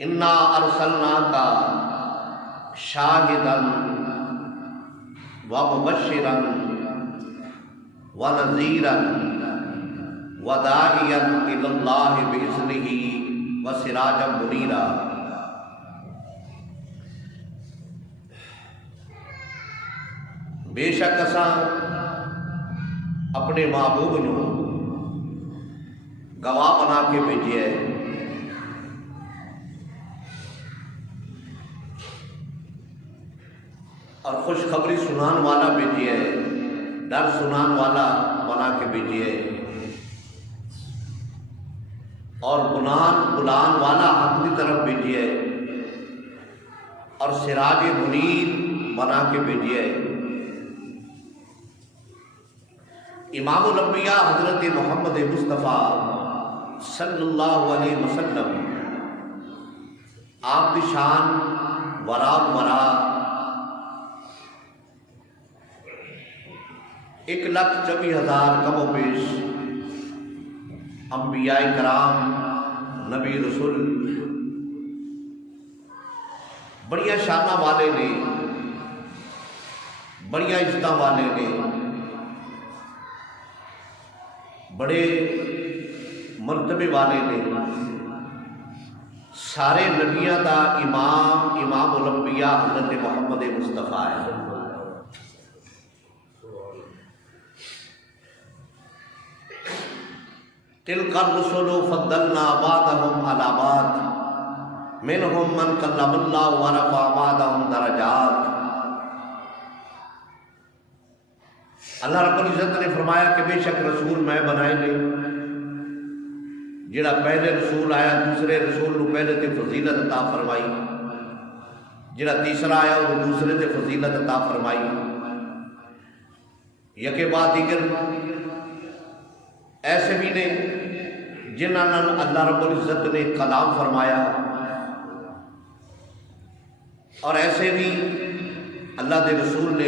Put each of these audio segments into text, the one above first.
انا ارسلناک شاہدا ومبشرا ونذیرا وداعیا الی اللہ باذنہ وسراجا منیرا۔ بے شک اساں اپنے محبوب نو گواہ بنا کے بھیجے ہے اور خوشخبری سنان والا بھیجے ہے، ڈر سنان والا بنا کے بھیجے ہے اور بلان والا حق کی طرف بھیجے ہے اور سراج منیر بنا کے بھیجے ہے۔ امام الانبیاء حضرت محمد مصطفیٰ صلی اللہ علیہ وسلم آپ کی شان ورا ورا 1,24,000 کم و بیش انبیاء کرام نبی رسول بڑیاں شانہ والے نے، بڑیاں عزتاں والے نے، بڑے مرتبے والے نے، سارے نبیاں دا امام الانبیاء حضرت محمد مصطفیٰ ہے۔ تلک الرسل فضلنا بعضهم على بعض منهم من کلم اللہ ورفع بعضهم درجات۔ اللہ رب العزت نے فرمایا کہ بے شک رسول میں بنائے نے، جڑا پہلے رسول آیا دوسرے رسول نو پہلے تے فضیلت عطا فرمائی، جڑا تیسرا آیا وہ دوسرے تے فضیلت عطا فرمائی، یکے بعد دیگر ایسے بھی نے جنہاں نال اللہ رب العزت نے کلام فرمایا، اور ایسے بھی اللہ دے رسول نے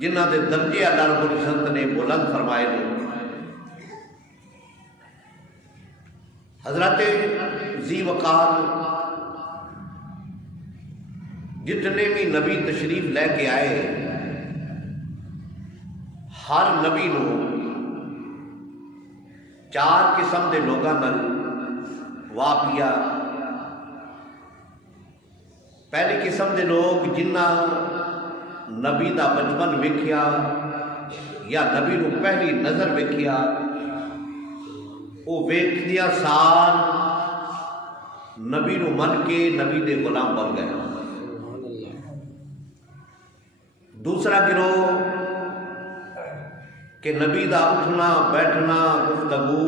جنہاں دے درجے اللہ رب العزت نے بلند فرمائے نے۔ حضرت ذی وقار جتنے بھی نبی تشریف لے کے آئے، ہر نبی نو 4 قسم دے لوگاں نال واقعہ۔ پہلی قسم دے لوگ جنہاں نبی دا بچپن ویکھیا یا نبی نو پہلی نظر ویکھیا، وہ ویکھدیا سال نبی نو من کے نبی دے غلام بن گئے۔ دوسرا گروہ کہ نبی دا اٹھنا بیٹھنا گفتگو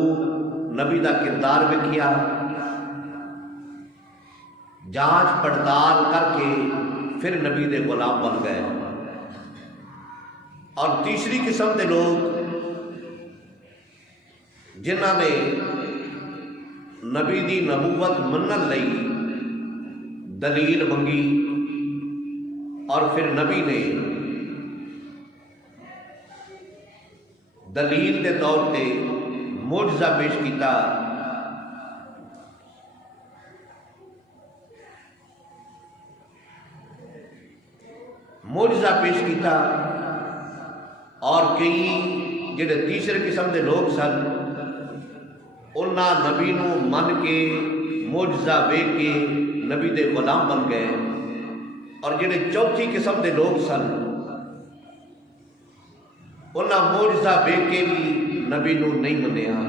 نبی دا کردار ویکھیا، جانچ پڑتال کر کے پھر نبی دے غلام بن گئے۔ اور تیسری قسم دے لوگ جنہاں نے نبی دی نبوت منن لئی دلیل منگی اور پھر نبی نے دلیل دے طور تے معجزہ پیش کیتا، معجزہ پیش کیتا، اور کئی جڑے تیسرے قسم دے لوگ سن انہاں نبی نو من کے معجزہ ویکھ کے نبی دے غلام بن گئے، اور جڑے چوتھی قسم دے لوگ سن انہاں معجزہ ویکھ کے بھی نبی نو نہیں منیا۔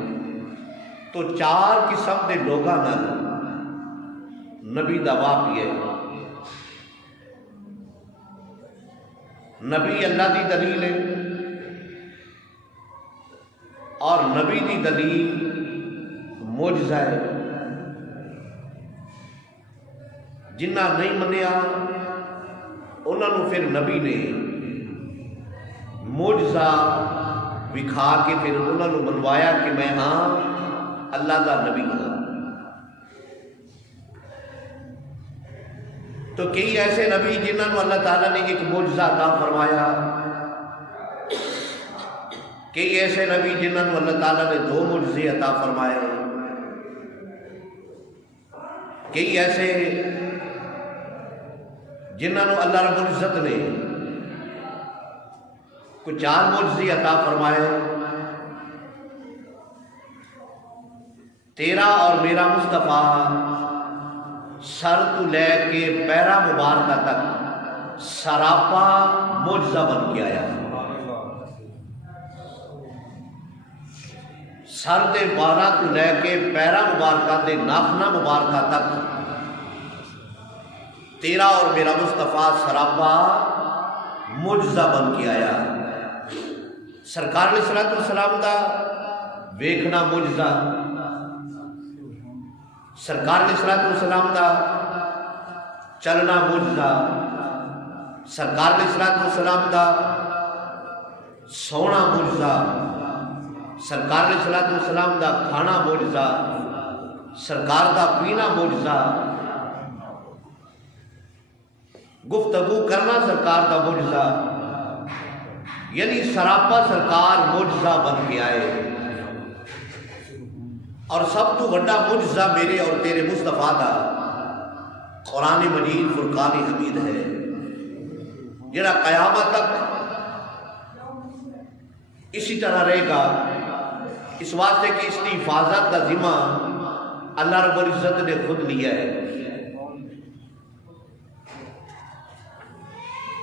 تو 4 قسم دے لوگاں نال نبی دا واقعہ ہے۔ نبی اللہ دی دلیل ہے اور نبی دی دلیل معجزہ ہے۔ جنہاں نہیں منیا انہاں نو پھر نبی نے معجزہ وکھا کے پھر انہاں نو منوایا کہ میں ہاں اللہ دا نبی ہاں۔ تو کئی ایسے نبی جنہاں نو اللہ تعالیٰ نے ایک معجزہ عطا فرمایا، کئی ایسے نبی جنہاں نو اللہ تعالیٰ نے 2 معجزے عطا فرمائے، کئی ایسے جنہوں نے اللہ رب العزت نے کوئی 4 معجزے عطا فرمائے. تیرا اور میرا مصطفیٰ سر تو لے کے پیرا مبارکہ تک سراپا معجزہ بن کے آیا. سر دے بارہ تو لے کے پیرا مبارکہ دے ناخنا مبارکہ تک تیرا اور میرا مصطفیٰ سراپا معجزہ بن کے آیا. سرکار علیہ الصلوۃ والسلام دا ویکھنا معجزہ، سرکار علیہ الصلوۃ والسلام دا چلنا معجزہ، سرکار علیہ الصلوۃ والسلام دا سونا معجزہ، سرکار علیہ الصلوۃ والسلام دا کھانا معجزہ، سرکار دا پینا معجزہ، گفتگو کرنا سرکار دا معجزہ. یعنی سراپا سرکار معجزہ بن کے آئے. اور سب تو بڑا معجزہ میرے اور تیرے مصطفیٰ دا قرآن مجید فرقان حمید ہے، جڑا قیامت تک اسی طرح رہے گا. اس واسطے کہ اس کی حفاظت کا ذمہ اللہ رب العزت نے خود لیا ہے.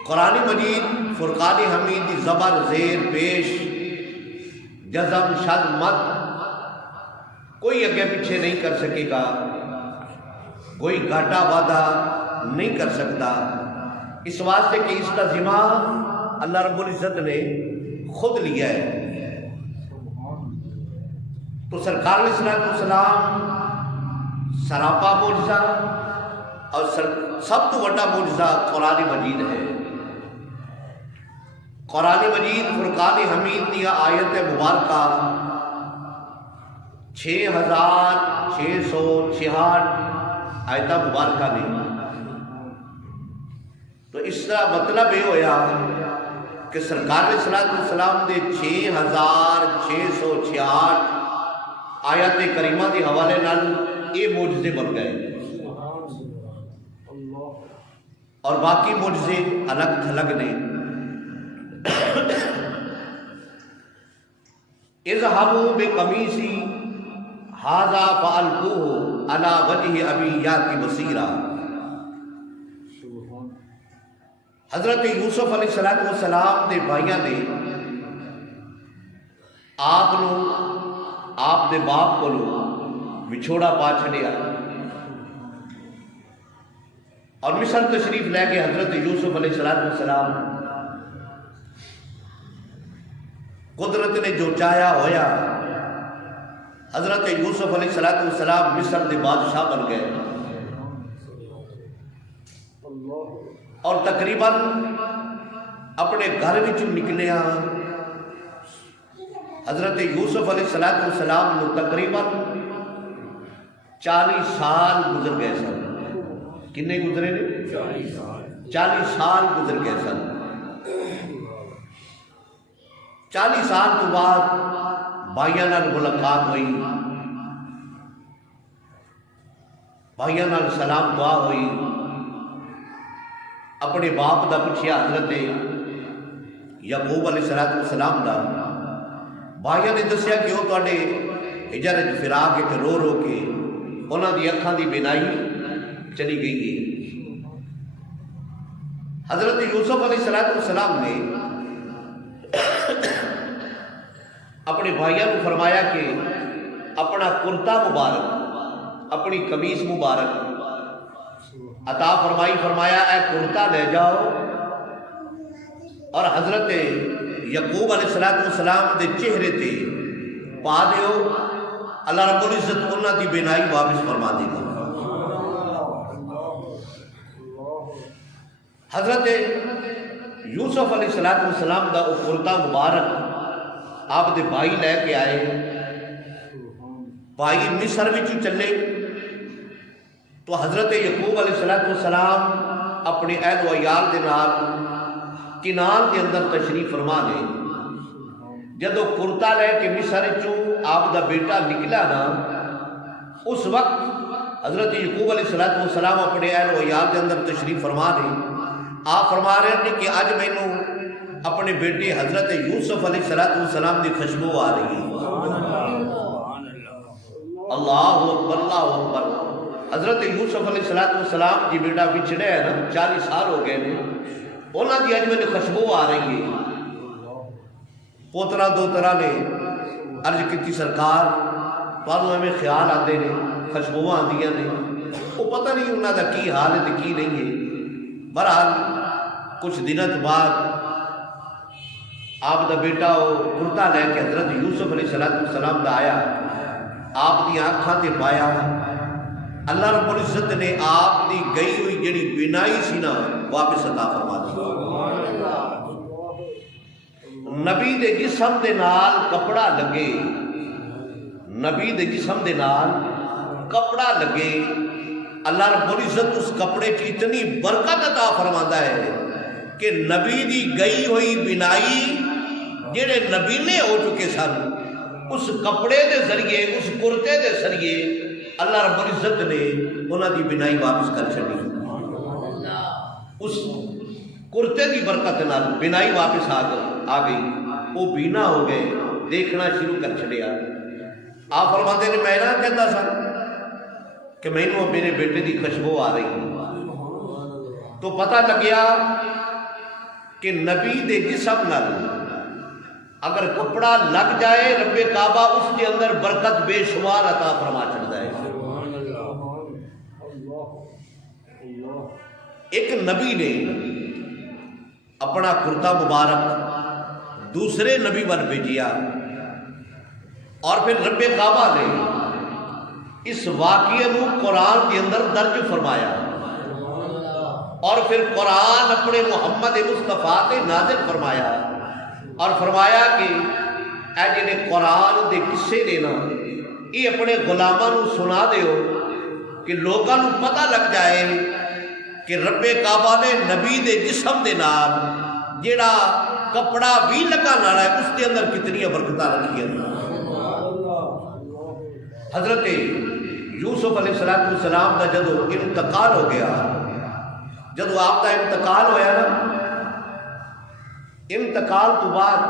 قرآن مجید فرقان حمید کی زبر زیر پیش جزم شد مد کوئی اگے پیچھے نہیں کر سکے گا، کوئی گھاٹا وعدہ نہیں کر سکتا. اس واسطے کہ اس کا ذمہ اللہ رب العزت نے خود لیا ہے. تو سرکار علیہ الصلوۃ والسلام سراپا معجزہ اور سب تو بڑا معجزہ قرآن مجید ہے. قرآن مجید فرقان حمید کی آیت مبارکہ 6666 آیت مبارکہ نے. تو اس کا مطلب یہ ہویا کہ سرکار علیہ الصلوۃ والسلام دے 6666 آیت کریمہ کے حوالے نال یہ معجزے بن گئے اور باقی معجزے الگ تھلگ نے. اذهبوا بقمیصی ھذا فألقوہ علی وجہ ابی یاتی بصیرا. حضرت یوسف علیہ الصلوۃ والسلام دے بھائیاں نے آپ دے باپ کو وچھوڑا پا چھڑیا اور مصر تشریف لے کے حضرت یوسف علیہ الصلوۃ والسلام قدرت نے جو چاہیا ہویا. حضرت یوسف علیہ الصلوۃ والسلام مصر دے بادشاہ بن گئے اور تقریباً اپنے گھر وچ نکلیا حضرت یوسف علیہ الصلوۃ والسلام نو تقریباً 40 سال گزر گئے سن. کنے گزرے نے؟ 40 سال گزر گئے سن. 40 سال تو بعد بھائیاں نال ملاقات ہوئی، بھائیاں نال سلام دعا ہوئی. اپنے باپ دا پوچھیا حضرت یعقوب علیہ الصلوۃ والسلام دا. بھائیاں نے دسیا کہ وہ تواڈے ہجر وچ پھرا کے رو رو کے انہاں دی اکھاں دی بینائی چلی گئی ہے. حضرت یوسف علیہ الصلوۃ والسلام نے اپنے بھائیوں کو فرمایا کہ اپنا کرتا مبارک، اپنی قمیص مبارک عطا فرمائی. فرمایا اے کرتا لے جاؤ اور حضرت یعقوب علیہ الصلوۃ والسلام دے چہرے تے پا دیو، اللہ رب العزت انہاں دی بینائی واپس فرما دے گا. حضرت یوسف علیہ الصلوۃ والسلام دا او کرتا مبارک آپ دے بھائی لے کے آئے. بھائی مصر وچ چلے تو حضرت یعقوب علیہ الصلوۃ والسلام اپنے اہل و عیال دے نال کنان کے اندر تشریف فرما لے. جدو کرتا لے کے مصر چوں آپ دا بیٹا نکلا نا، اس وقت حضرت یعقوب علیہ السلام اپنے اہل و عیال کے اندر تشریف فرما رہے، آپ فرما رہے ہیں کہ اج مینوں اپنے بیٹے حضرت یوسف علیہ السلام کی خوشبو آ رہی ہے۔ اللہ اکبر اللہ اکبر۔ حضرت یوسف علیہ السلام جی بیٹا بچھڑے ہے نا، 40 سال ہو گئے نے، انہوں کی اج میں خوشبو آ رہی ہے۔ پوترا دوترا نے عرض کی سرکار تمہیں ہمیں خیال آتے ہیں، خوشبو آدیاں نے، وہ پتہ نہیں انہوں کا کی حال ہے کی نہیں ہے۔ بہرحال کچھ دنوں بعد آپ کا بیٹا وہ کرتا لے کے حضرت یوسف علیہ السلام کا آیا، آپ دی آنکھاں تے پایا، اللہ رب العزت نے آپ دی گئی ہوئی جڑی بینائی سی نا واپس عطا فرما دی۔ نبی دے جسم دے نال کپڑا لگے، نبی دے جسم دے نال کپڑا لگے، اللہ رب العزت اس کپڑے کی اتنی برکت عطا فرماتا ہے کہ نبی دی گئی ہوئی بینائی جڑے نبی نے ہو چکے سن، اس کپڑے دے ذریعے، اس کرتے دے ذریعے اللہ رب العزت نے انہاں دی بینائی واپس کر چھڑی۔ اس کرتے دی برکت نال بینائی واپس آ گئی، وہ بینا ہو گئے، دیکھنا شروع کر چھڑیا۔ آپ فرماتے ہیں میں نہ کہتا سا کہ مینوں میرے بیٹے دی خوشبو آ رہی ہے، تو پتہ لگیا کہ نبی دے جسم نال اگر کپڑا لگ جائے رب کعبہ اس کے اندر برکت بے شمار عطا فرما چڑھتا ہے۔ ایک نبی نے اپنا کرتا مبارک دوسرے نبی پر بھیجیا، اور پھر رب کعبہ نے اس واقعے کو قرآن کے اندر درج فرمایا، اور پھر قرآن اپنے محمد مصطفیٰ سے نازل فرمایا، اور فرمایا کہ اے جڑے قرآن دے قصے نے نا یہ اپنے غلاماں نو سنا دیو کہ لوگاں نو پتہ لگ جائے کہ رب کعبہ نے نبی دے جسم دے نال جڑا کپڑا بھی لگانا ہے اس کے اندر کتنی برکتاں رکھی ہیں۔ حضرت یوسف علیہ السلام کا جدو انتقال ہو گیا، جدو آپ کا انتقال ہویا نا، انتقال تو بعد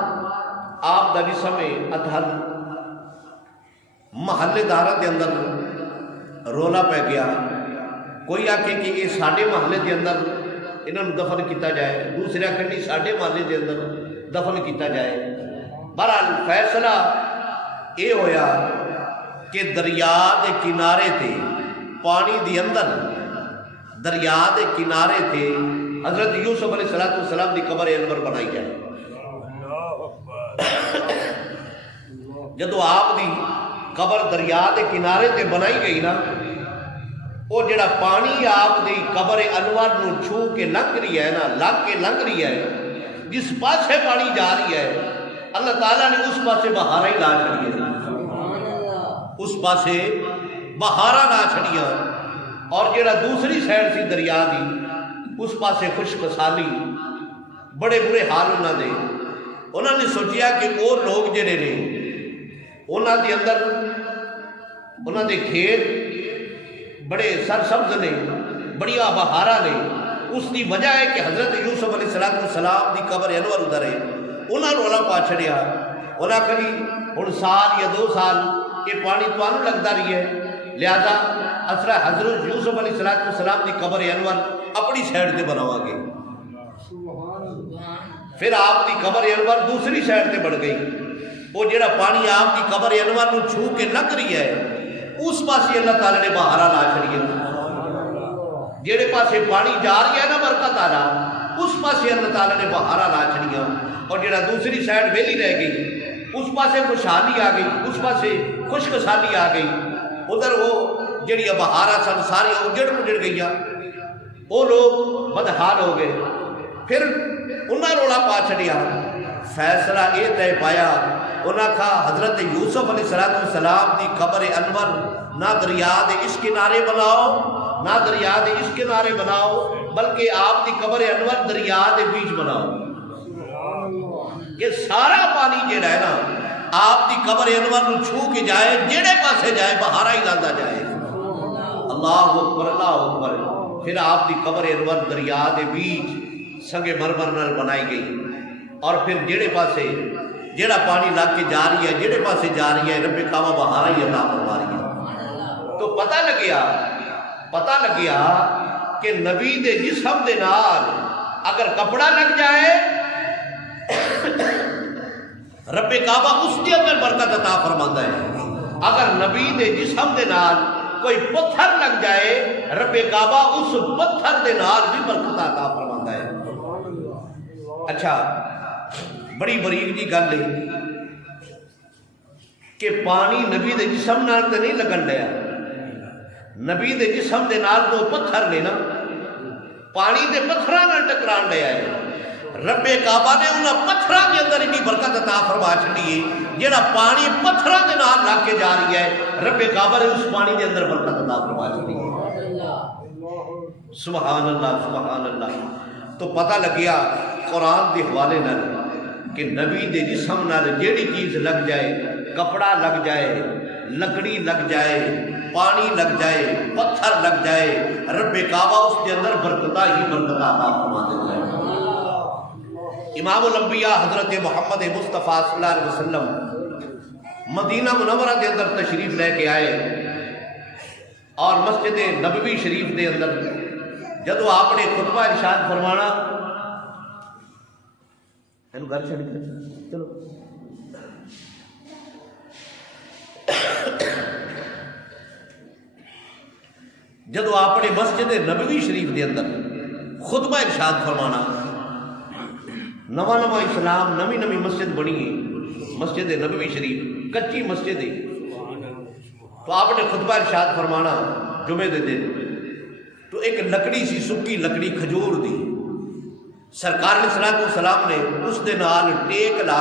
آپ کا جسم اطہر محلے دارہ کے اندر رولا پہ گیا، کوئی آکھے کہ یہ ساڑھے محلے کے اندر انہوں دفن کیتا جائے، دوسرے آکھے نہیں ساڑھے محلے کے اندر دفن کیتا جائے۔ بہرحال فیصلہ یہ ہویا کہ دریا دے کنارے تے پانی دی اندر دریا دے کنارے تے حضرت یوسف علیہ السلام دی قبر انور بنائی جائے۔ جدو آپ دی قبر دریا دے کنارے تے بنائی گئی نا، وہ جڑا پانی آپ دی قبر انور نو چھو کے لنگ رہی ہے نا، لگ کے لنگ رہی ہے، جس پاسے پانی جا رہی ہے اللہ تعالیٰ نے اس پاسے بہارا ہی لا چھڑی ہے، اس پاسے بہارا لا چھڑیا، اور جڑا دوسری سائڈ سی دریا دی اس پاسے خشک سالی، بڑے برے حال انہوں نے سوچیا کہ وہ لوگ جڑے نے انہوں دے اندر انہوں دے کھیت بڑے سرسبز نے، بڑی بہارا نے، اس کی وجہ ہے کہ حضرت یوسف علیہ السلام دی قبر انور ادھر ہے، انہوں نے رولا پا چھڑیا، انہوں نے کبھی ہن سال یا 2 سال یہ پانی تمہیں لگتا رہی ہے، لہذا اثر حضرت یوسف علیہ السلام دی قبر انور اپنی سائڈ تے بناوا گے۔ پھر آپ کی قبر انور دوسری سائڈ تے بڑھ گئی، وہ جڑا پانی آپ کی قبر انور نو چھو کے لنگ رہی ہے اس پاسے اللہ تعالیٰ نے بہارا لا چھڑی ہے، جڑے پاسے پانی جا رہی ہے نا برکت آنا اس پاسے اللہ تعالیٰ نے بہارا لا چھڑی ہے، اور جڑا دوسری سائڈ ویلی رہ گئی اس پاسے خوشحالی آ گئی، اس پاسے خشک سالی آ گئی، ادھر وہ جڑی بہارا سن ساری اجڑ پجڑ گئی، وہ لوگ بدحال ہو گئے۔ پھر انہاں رولا پا چھڑیا، فیصلہ یہ طے پایا، انہاں کہا حضرت یوسف علیہ السلام دی قبر انور نہ دریا دے اس کنارے بناؤ، نہ دریا دے اس کنارے بناؤ، بلکہ آپ دی قبر انور دریا دے بیچ بناؤ، یہ سارا پانی جڑا ہے نا آپ دی قبر انور نو چھو کے جائے، جڑے پاسے جائے بہارا ہی لاندا جائے۔ اللہ اکبر اللہ اکبر. پھر آپ کی قبر انور دریا کے بیچ سنگے مرمر نال بنائی گئی. اور پھر جہے پاسے جہاں پانی لگ کے جا رہی ہے جہے پاسے جا رہی ہے رب کعبہ بہارا ہی عطا فرما رہی ہے. تو پتہ لگیا کہ نبی دے جسم دے نال اگر کپڑا لگ جائے رب کعبہ اس کے اندر برکت عطا فرماتا ہے. اگر نبی دے جسم دے نال کوئی پتھر لگ جائے رب کعبہ اس پتھر دے نال بھی برکت عطا فرماتا ہے. اچھا بڑی بریک جی گل ہے کہ پانی نبی دے جسم نال تے نہیں لگن دیا. نبی دے جسم دے نال تو پتھر نے نا پانی دے پتھراں نال ٹکران دیا ہے. رب کعبہ نے انہاں پتھراں دے اندر اتنی برکت عطا فرما چھڈی ہے جہاں پانی پتھراں دے نال لگ کے جا رہی ہے رب کعبہ نے اس پانی دے اندر برکت عطا فرما چھڈی ہے. سبحان اللہ سبحان اللہ. تو پتہ لگیا قرآن دے حوالے نال کہ نبی دے جسم نال جیڑی چیز لگ جائے کپڑا لگ جائے لکڑی لگ جائے پانی لگ جائے پتھر لگ جائے رب کعبہ اس کے اندر برکتہ ہی برکتہ عطا فرما دیتا ہے. امام الانبیاء حضرت محمد مصطفیٰ صلی اللہ علیہ وسلم مدینہ منورہ دے اندر تشریف لے کے آئے اور مسجد نبوی شریف دے اندر جدو آپ نے خطبہ ارشاد فرمانا گھر چھڑ کے چلو جدو آپ نے مسجد نبوی شریف دے اندر خطبہ ارشاد فرمانا نواں اسلام نوی مسجد بنی ہے مسجد نبوی شریف کچی مسجد ہے. تو آپ نے خطبہ ارشاد فرمانا جمعے دے دن تو ایک لکڑی سی سکی لکڑی کھجور دی سرکار علیہ الصلوۃ والسلام نے اس دے نال ٹیک لا